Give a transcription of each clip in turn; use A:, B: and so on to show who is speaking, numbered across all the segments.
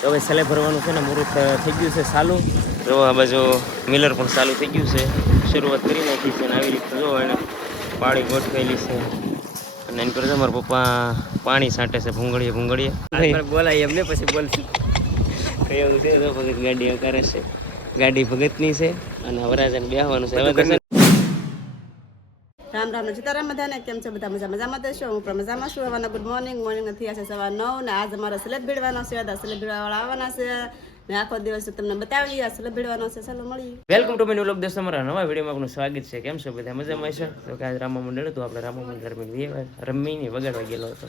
A: તો હવે સેલે ભરવાનું છે ને મુહૂર્ત થઈ ગયું છે ચાલુ. જો આ બાજુ મિલર પણ ચાલુ થઈ ગયું છે. શરૂઆત કરી નાખી છે અને આવી રીતે જો એને પાળી ગોઠવેલી છે. અને એની પર મારા પપ્પા પાણી છાંટે છે ભૂંગળીએ ભૂંગળીએ. બોલાય એમને પછી બોલશું. એવું છે જો ભગત ગાડી કરે છે. ગાડી ભગતની છે અને વરાજાને બેહવાનું છે.
B: રામ રામ સીતારામ બધાને. કેમ છે બધા? મજા મજામાં દેશો હું પણ મજામાં છું. હવાના ગુડ મોર્નિંગ મોર્નિંગ નથી છે સવાર નવ ને આજ અમારો સિલેબ ભીડવાનો છે. દા સિલેબ ભીડવાવાળા આવવાના છે. મેં આખો દિવસ તમને બતાવી આ સ્લેબ છે. ચાલો મળી
A: વેલકમ ટુ મેનુ સ્વાગત કેમ છો બધા? મજામાં છે? તો આજ રામા મંડળ હતું. આપણે રામા મંદિર રમીને વગાડવા ગયેલો હતો.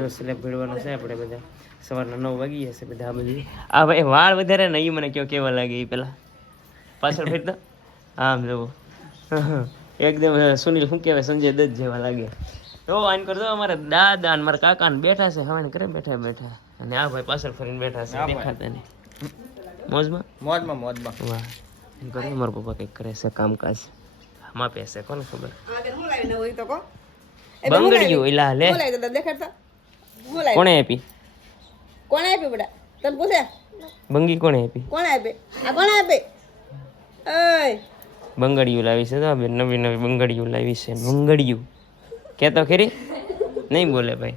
A: જો ભીડવાનો છે. આપણે બધા સવારના નવ વાગી જશે બધા ભાઈ વાળ વધારે ને મને કયો કેવા લાગે પેલા? પાછળ જવો. એકદમ સુનિલ શું કહેવાય સંજય દત્ત જેવા લાગે. તો આન કરતો અમારા દાદા અને મારા કાકા ને બેઠા છે હવે કરે બેઠા બેઠા. અને આ ભાઈ પાછળ ફરીને બેઠા છે દેખાતા નહીં. મોજમાં?
C: મોજમાં મોજમાં.
A: વાહ. એમ કરે મારા પપ્પા કંઈક કરે છે કામકાજ. માપે છે કોને ખબર?
B: આગળ હું લાવીને હોય તો કો?
A: બંગડિયું એલા લે કોણે આપી?
B: કોણે આપી બડા તને પૂછે?
A: બંગી કોણે આપી?
B: કોણે આપી? આ કોણે આપે? ઓય.
A: બંગડિયું લાવી છે તો આ બેન નવી નવી બંગડિયું લાવી છે. બંગડિયું. કહેતો ખરી? નહીં બોલે ભાઈ.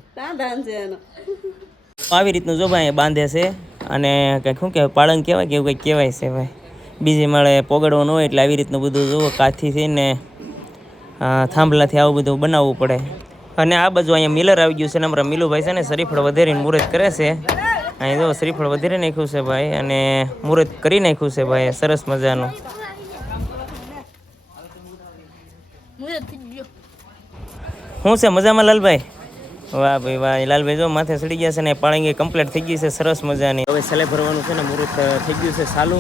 A: આવી રીતનું જો ભાઈ બાંધે છે અને કંઈક શું કહેવાય પાળંગ કહેવાય કે એવું કંઈક કહેવાય છે ભાઈ. બીજી માળે પોગડવાનું હોય એટલે આવી રીતનું બધું જુઓ કાથી ને થાંભલાથી આવું બધું બનાવવું પડે. અને આ બાજુ અહીંયા મિલર આવી ગયું છે ને અમારા મિલુભાઈ છે ને શ્રીફળ વધેરીને મુહૂર્ત કરે છે. અહીં જો શ્રીફળ વધેરી નાખ્યું છે ભાઈ અને મુહૂર્ત કરી નાખ્યું છે ભાઈ સરસ મજાનું. શું છે મજામાં લાલભાઈ? વાહ ભાઈ વાહ લાલભાઈ જો માથે ચડી ગયા છે ને, પાણી કમ્પ્લીટ થઈ ગઈ છે, સરસ મજાની. હવે સેલે ભરવાનું છે ને, મુહૂર્ત થઈ ગયું છે ચાલુ.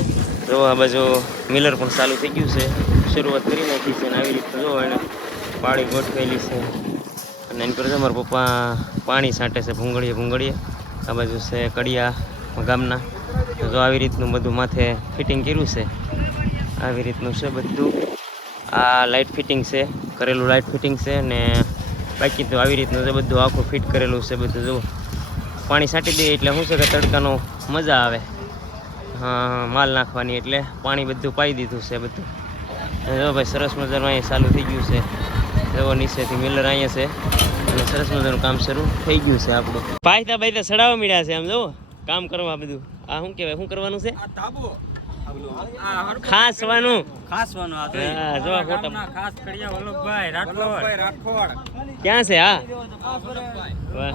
A: જો આ બાજુ મિલર પણ ચાલુ થઈ ગયું છે. શરૂઆત કરી નાખી છે આવી રીતે જો એને પાણી ગોઠવેલી છે. અને એની પર મારા પપ્પા પાણી છાંટે છે, ભૂંગળીએ ભૂંગળીએ. આ બાજુ છે કડિયા ગામના. જો આવી રીતનું બધું માથે ફિટિંગ કર્યું છે. આવી રીતનું છે બધું. આ લાઇટ ફિટિંગ છે, કરેલું લાઇટ ફિટિંગ છે ને બાકી તો આવી રીતનું છે બધું આખું ફિટ કરેલું છે બધું, જુઓ. પાણી છાંટી દઈએ એટલે શું છે કે તડકાનો મજા આવે. માલ નાખવાની એટલે પાણી બધું પાઈ દીધું છે બધું. જો ભાઈ, સરસ મજાનું અહીંયા ચાલુ થઈ ગયું છે. જો નીચેથી મિલર અહીંયા છે. અને સરસ મજાનું કામ શરૂ થઈ ગયું છે આપણું. પાયતા બાયતા સડાવવા મળ્યા છે આમ, જુઓ. કામ કરવા બધું. આ શું કહેવાય? શું કરવાનું છે? ખાસવાનું
C: ખાસવાનું આ
A: હા જો આ
C: ખાસ કડિયા વલ્લભભાઈ રાઠોડ. રાઠોડ.
A: ક્યાં છે હા? વાહ.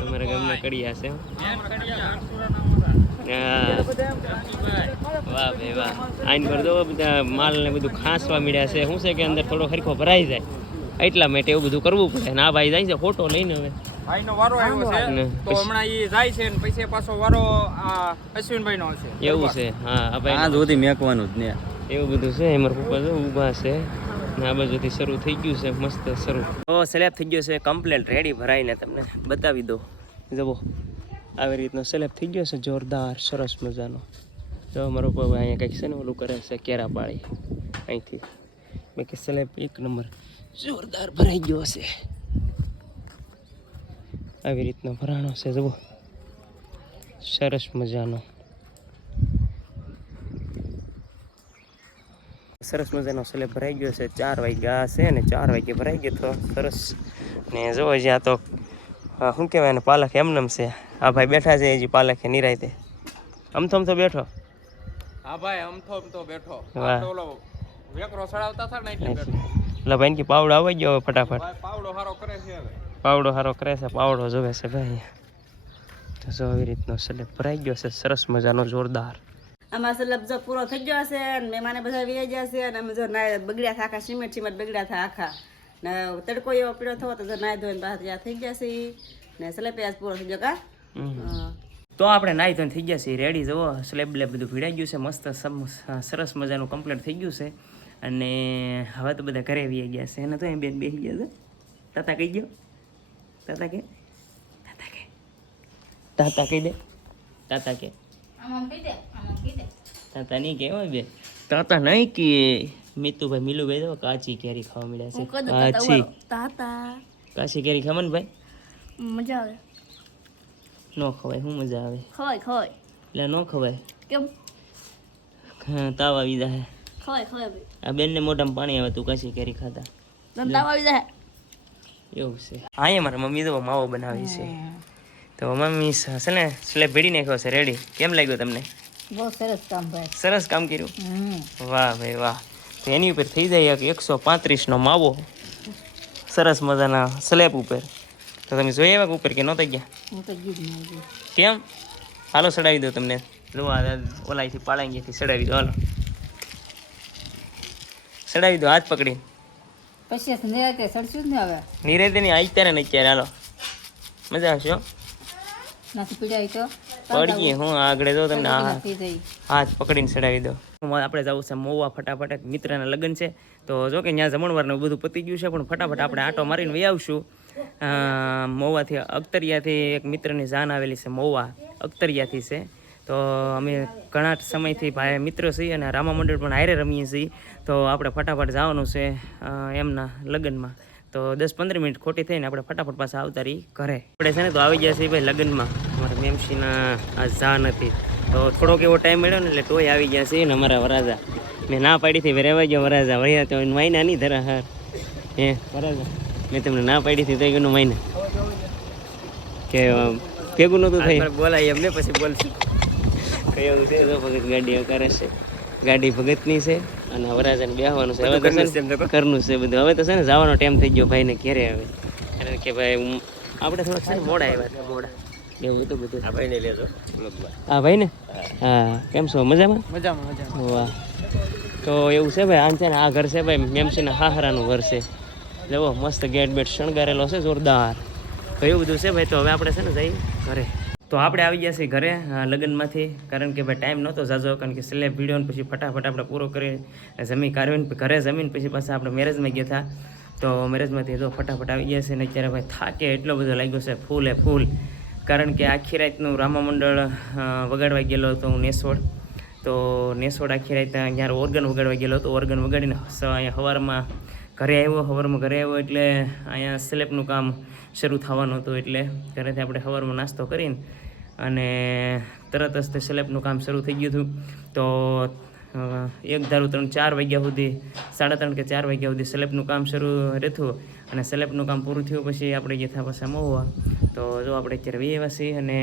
A: તમારા ગામના કડિયા છે હા. વાહ ભાઈ વાહ. આઈન પર જો બધા માલ ને બધું ખાસવા મળ્યા છે. શું છે કે અંદર થોડો ખરખો ભરાઈ જાય? એટલા માટે એવું બધું કરવું પડે. ને આ ભાઈ જાય છે ફોટો લઈને હવે.
C: ભાઈનો વારો આવ્યો છે
A: ને
C: તો હમણાં ઈ જાય છે ને પછી પાછો વારો આ અશ્વિનભાઈ નો છે
A: એવું છે. હા આ ભાઈ
C: આ સુધી મેકવાનું જ ને.
A: એવું બધું છે મારા પપ્પા જો ઊભા છે. ને આ બાજુથી શરૂ થઈ ગયું છે મસ્ત શરૂ. તો સ્લેબ થઈ ગયો છે કમ્પ્લેટ રેડી ભરાઈને તમને બતાવી દો જવો આવી રીતનો સ્લેબ થઈ ગયો છે જોરદાર સરસ મજાનો. જો મારો પપ્પા અહીંયા કંઈક છે ને ઓલું કરે છે કેરા પાળી અહીંથી. મેં કે સ્લેબ એક નંબર. જોરદાર ભરાઈ ગયો છે. આવી રીતનો ભરાણો છે જુઓ. સરસ મજાનો. સરસ મજાનો સ્લેબ ભરાઈ ગયો છે ચાર વાગ્યા છે ને ચાર વાગે ભરાઈ ગયો તો સરસ. ને જો જ્યાં આ તો શું કહેવાય ને પાલખ એમનેમ છે. આ ભાઈ બેઠા છે હજી પાલખે નિરાયતે અમથો અમથો બેઠો?
C: હા ભાઈ આમ તો બેઠો.
A: વાહ.
C: આ તો ઓલો વેકરો સડાવતા હતા ને એટલે બેઠો.
A: એટલે ભાઈ કે પાવડો આવી ગયો ફટાફટ.
C: પાવડો હારો કરે છે હવે.
A: પાવડો સારો કરે છે પાવડો જોવે છે ભાઈ. તો જો આવી રીતનો સ્લેબ ભરાઈ ગયો છે સરસ મજાનો જોરદાર.
B: આમાં સલબ જો પૂરો થઈ ગયો હશે અને મહેમાને બધા વી જશે છે અને અમે જો નાય બગડ્યા થા આખા સિમેન્ટ સિમેન્ટ બગડ્યા થા આખા. ને તડકો એવો પીળો થયો તો જો નાય ધોઈને બહાર જ્યાં થઈ ગયા છે ને સલેપે આજ પૂરો થઈ ગયો કા?
A: તો આપણે નાહી ધોઈને થઈ ગયા છીએ રેડી જવો સ્લેબ બ્લેબ બધું ભીડાઈ ગયું છે મસ્ત સરસ મજાનું કમ્પ્લીટ થઈ ગયું છે. અને હવે તો બધા ઘરે આવી ગયા છે. એને તો એ બેન બેસી ગયા છે. તાતા કહી ગયો તાતા કે તાતા કે તાતા કહી દે તાતા કે તાતા નહીં કે બે તાતા નહીં કે મિતુભાઈ મિલુભાઈ તો કાચી કેરી ખાવા મળ્યા છે કાચી
D: તાતા
A: કાચી કેરી ખાવા ને ભાઈ
D: મજા આવે
A: ન ખવાય શું મજા આવે
D: ખવાય ખવાય
A: એટલે નો ખવાય
D: કેમ
A: હા, તાવ આવી જાય
D: ખવાય ખવાય ભાઈ
A: આ બેનને મોઢામાં પાણી આવે તું કાચી કેરી ખાતા
D: તાવ આવી જાય
A: એવું છે. અહીંયા મારા મમ્મી તો માવો બનાવી છે. તો મમ્મી હશે છે ને સ્લેબ ભેડી નાખ્યો છે રેડી કેમ લાગ્યું તમને?
D: બહુ સરસ કામ ભાઈ.
A: સરસ કામ કર્યું? વાહ ભાઈ વાહ. તો એની ઉપર થઈ જાય એક એકસો પાંત્રીસનો માવો. સરસ મજાના સ્લેબ ઉપર. તો તમે જોઈ આવ્યા ઉપર કે નહોતા ગયા?
D: હું
A: કેમ? હાલો ચડાવી દો તમને. લો આ ઓલાથી પાળાંગીથી ચડાવી દો. હાલો. ચડાવી દો હાથ પકડી
D: પછી નિરાતે સડશું જ ને હવે.
A: નિરેતે ની આઈ ત્યારે ને અત્યારે હાલો. મજા આવશે
D: નથી પીડાય તો?
A: પડી હું આગળ જો તમને આ
D: થઈ જાય.
A: હાથ પકડીને ચડાવી દો. આપણે જવું છે મોવા ફટાફટ એક મિત્રના લગ્ન છે. તો જો કે ત્યાં જમણવારનું બધું પતી ગયું છે પણ ફટાફટ આપણે આટો મારીને વહી આવશું. મોવાથી અખ્તરિયાથી એક મિત્રની જાન આવેલી છે મોવા અખતરિયાથી છે. તો અમે ઘણા સમયથી ભાઈ મિત્રો છીએ અને રામા મંડળ પણ હારે રમીએ છીએ. તો આપણે ફટાફટ જવાનું છે એમના લગ્નમાં. તો દસ પંદર મિનિટ ખોટી થઈને આપણે ફટાફટ પાછા આવતા રહી ઘરે. આપણે છે ને તો આવી ગયા છીએ ભાઈ લગ્નમાં. અમારા મેમસીના આ જાન હતી. તો થોડોક એવો ટાઈમ મળ્યો ને એટલે તોય આવી ગયા છે ને અમારા વરાજા. મેં ના પાડી હતી રહેવા ગયો વરાજા. વળ્યા તો મહિના નહીં ધરા હાર. હે વરાજા. મેં તમને ના પાડી હતી તો એનું મહિના કે ભેગું નહોતું થઈ બોલાય એમને પછી બોલશું. કયું છે તો ભગત ગાડી કરે છે. ગાડી ભગતની છે અને હવરાજન બેહવાનું છે. હવે તો છે ઘરનું છે બધું. હવે તો છે ને જવાનો ટાઈમ થઈ ગયો ભાઈને ઘેરે હવે. કારણ કે ભાઈ હું આપણે થોડાક છે ને મોડા આવ્યા છે મોડા. એવું હતું બધું. આ ભાઈને લેજો હા ભાઈ ને હા. કેમ છો? મજામાં?
C: મજામાં મજામાં.
A: વાહ. તો એવું છે ભાઈ આમ છે ને આ ઘર છે ભાઈ મેમસીના હાહરાનું ઘર છે. લેવો મસ્ત ગેટ બેટ શણગારેલો છે જોરદાર. કયું બધું છે ભાઈ તો હવે આપણે છે ને જઈ ઘરે. તો આપણે આવી ગયા છીએ ઘરે લગ્નમાંથી. કારણ કે ભાઈ ટાઈમ નહોતો ઝાઝો કારણ કે છેલ્લે વીડિયો પછી ફટાફટ આપણે પૂરો કરી જમી કાઢવીને ઘરે જમીન પછી પાછા આપણે મેરેજમાં ગયા હતા. તો મેરેજમાંથી જો ફટાફટ આવી ગયા છે ને અત્યારે ભાઈ થાકે એટલો બધો લાગ્યો છે, ફૂલ એ ફૂલ. કારણ કે આખી રાતનું રામા મંડળ વગાડવા ગયેલો હતો હું નેસોડ. તો નેસોડ આખી રાત જ્યારે ઓર્ગન વગાડવા ગયેલો હતો ઓર્ગન વગાડીને અહીંયા સવારમાં ઘરે આવ્યો સવારમાં ઘરે આવ્યો એટલે અહીંયા સ્લેબનું કામ શરૂ થવાનું હતું એટલે ઘરેથી આપણે સવારમાં નાસ્તો કરીને અને તરત જ તે સ્લેબનું કામ શરૂ થઈ ગયું હતું. તો એક ધારું ત્રણ ચાર વાગ્યા સુધી, સાડા ત્રણ કે ચાર વાગ્યા સુધી સ્લેબનું કામ શરૂ રહેતું અને સ્લેબનું કામ પૂરું થયું પછી આપણે ગયા પાછા મહુવા તો જો આપણે અત્યારે વીએવા છીએ અને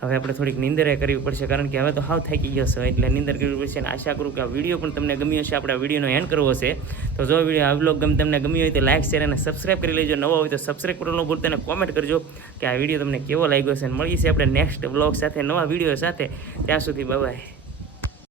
A: હવે આપણે થોડીક નિંદરે કરવી પડશે, કારણ કે હવે તો હાવ થાકી ગયો છે. એટલે નિંદર કરવી પડશે અને આશા કરું કે આ વીડિયો પણ તમને ગમ્યો હશે. આપણે આ વિડીયોનો એન્ડ કરવો છે. તો જો વીડિયો, આ બ્લોગ ગમ તમને ગમ્યો હોય તો લાઇક શેર અને સબસ્ક્રાઇબ કરી લેજો. નવો હોય તો સબસ્ક્રાઇબ કરવાનું ભૂલતા અને કોમેન્ટ કરજો કે આ વીડિયો તમને કેવો લાગ્યો છે. અને મળીએ આપણે નેક્સ્ટ બ્લોગ સાથે, નવા વીડિયો સાથે. ત્યાં સુધી બાય